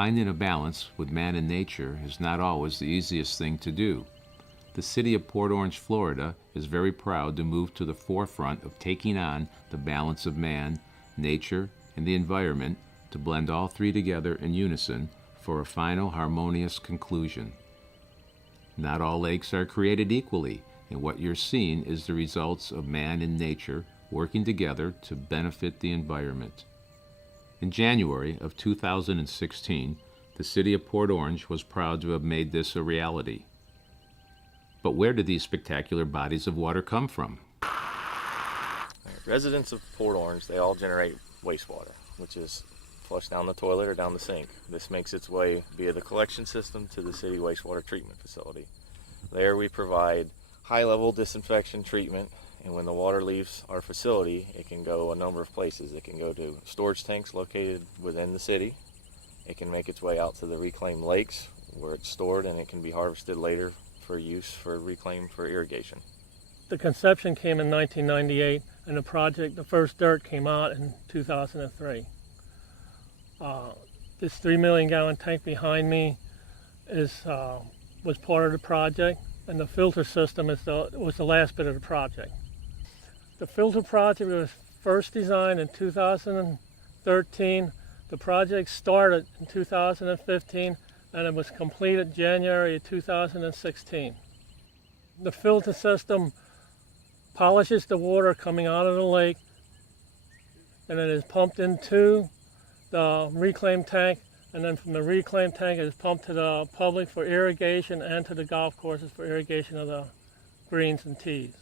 Finding a balance with man and nature is not always the easiest thing to do. The city of Port Orange, Florida is very proud to move to the forefront of taking on the balance of man, nature, and the environment to blend all three together in unison for a final harmonious conclusion. Not all lakes are created equally, and what you're seeing is the results of man and nature working together to benefit the environment. In January of 2016, the city of Port Orange was proud to have made this a reality. But where did these spectacular bodies of water come from? Residents of Port Orange, they all generate wastewater, which is flushed down the toilet or down the sink. This makes its way via the collection system to the city wastewater treatment facility. There we provide high-level disinfection treatment, and when the water leaves our facility, it can go a number of places. It can go to storage tanks located within the city. It can make its way out to the reclaimed lakes where it's stored, and it can be harvested later for use for reclaim for irrigation. The conception came in 1998, and the first dirt came out in 2003. This 3 million gallon tank behind me was part of the project, and the filter system was the last bit of the project. The filter project was first designed in 2013. The project started in 2015, and it was completed January of 2016. The filter system polishes the water coming out of the lake, and it is pumped into the reclaim tank, and then from the reclaim tank it is pumped to the public for irrigation and to the golf courses for irrigation of the greens and tees.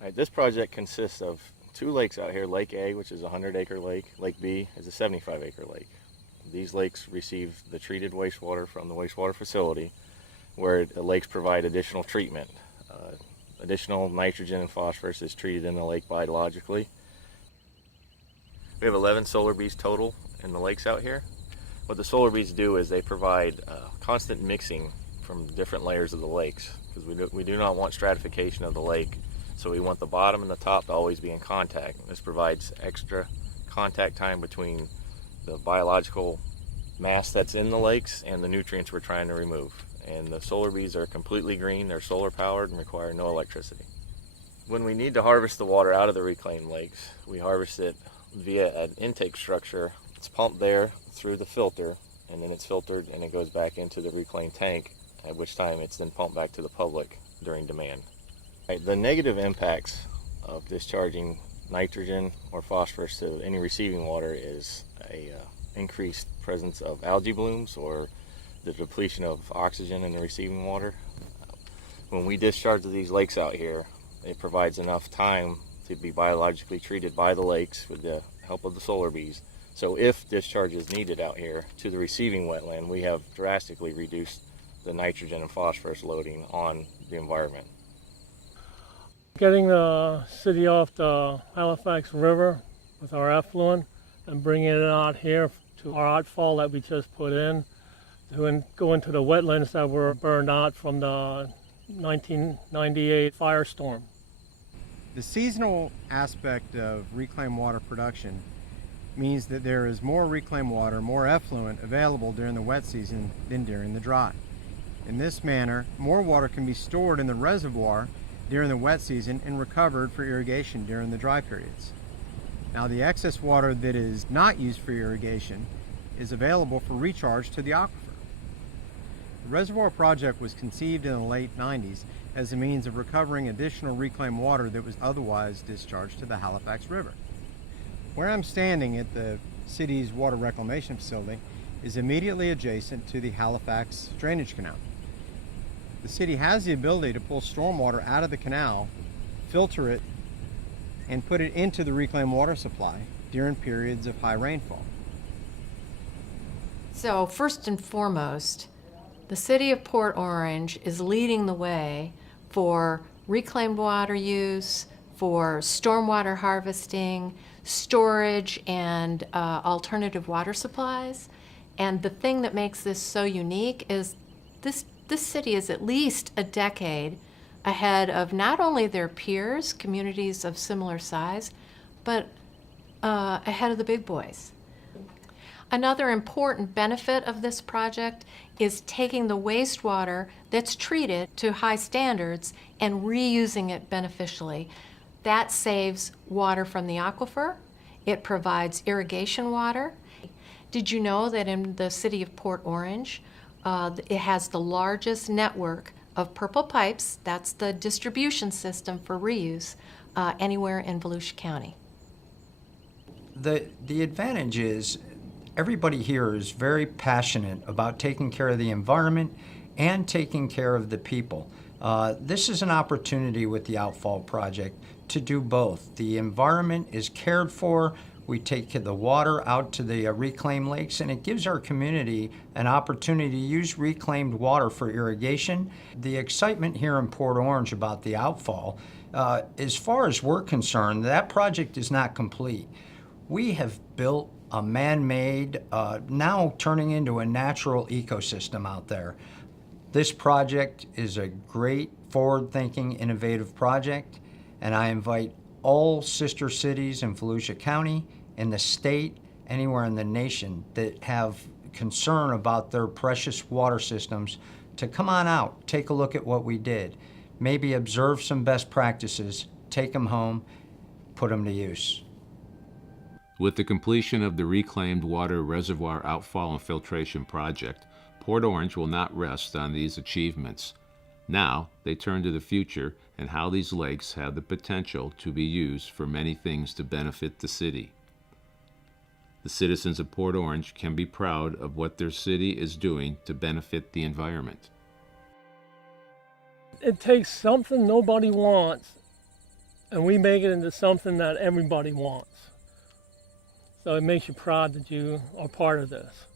All right, this project consists of two lakes out here, Lake A, which is a 100-acre lake. Lake B is a 75-acre lake. These lakes receive the treated wastewater from the wastewater facility, where the lakes provide additional treatment. Additional nitrogen and phosphorus is treated in the lake biologically. We have 11 solar bees total in the lakes out here. What the solar bees do is they provide constant mixing from different layers of the lakes, because we do not want stratification of the lake. So we want the bottom and the top to always be in contact. This provides extra contact time between the biological mass that's in the lakes and the nutrients we're trying to remove. And the solar bees are completely green, they're solar powered and require no electricity. When we need to harvest the water out of the reclaimed lakes, we harvest it via an intake structure. It's pumped there through the filter, and then it's filtered and it goes back into the reclaimed tank, at which time it's then pumped back to the public during demand. Right, the negative impacts of discharging nitrogen or phosphorus to any receiving water is a increased presence of algae blooms or the depletion of oxygen in the receiving water. When we discharge these lakes out here, it provides enough time to be biologically treated by the lakes with the help of the solar bees. So if discharge is needed out here to the receiving wetland, we have drastically reduced the nitrogen and phosphorus loading on the environment. Getting the city off the Halifax River with our effluent and bringing it out here to our outfall that we just put in to go into the wetlands that were burned out from the 1998 firestorm. The seasonal aspect of reclaimed water production means that there is more reclaimed water, more effluent available during the wet season than during the dry. In this manner, more water can be stored in the reservoir during the wet season and recovered for irrigation during the dry periods. Now, the excess water that is not used for irrigation is available for recharge to the aquifer. The reservoir project was conceived in the late 90s as a means of recovering additional reclaimed water that was otherwise discharged to the Halifax River. Where I'm standing at the city's water reclamation facility is immediately adjacent to the Halifax Drainage Canal. The city has the ability to pull stormwater out of the canal, filter it, and put it into the reclaimed water supply during periods of high rainfall. So first and foremost, the city of Port Orange is leading the way for reclaimed water use, for stormwater harvesting, storage, and alternative water supplies. And the thing that makes this so unique is this city is at least a decade ahead of not only their peers, communities of similar size, but ahead of the big boys. Another important benefit of this project is taking the wastewater that's treated to high standards and reusing it beneficially. That saves water from the aquifer. It provides irrigation water. Did you know that in the city of Port Orange, it has the largest network of purple pipes, that's the distribution system for reuse, anywhere in Volusia County? The advantage is everybody here is very passionate about taking care of the environment and taking care of the people. This is an opportunity with the Outfall project to do both. The environment is cared for. We take the water out to the reclaimed lakes, and it gives our community an opportunity to use reclaimed water for irrigation. The excitement here in Port Orange about the Outfall, as far as we're concerned, that project is not complete. We have built a man-made, now turning into a natural ecosystem out there. This project is a great, forward-thinking, innovative project, and I invite all sister cities in Volusia County, in the state, anywhere in the nation that have concern about their precious water systems to come on out, take a look at what we did, maybe observe some best practices, take them home, put them to use. With the completion of the Reclaimed Water Reservoir Outfall and Filtration Project, Port Orange will not rest on these achievements. Now they turn to the future and how these lakes have the potential to be used for many things to benefit the city. The citizens of Port Orange can be proud of what their city is doing to benefit the environment. It takes something nobody wants, and we make it into something that everybody wants. So it makes you proud that you are part of this.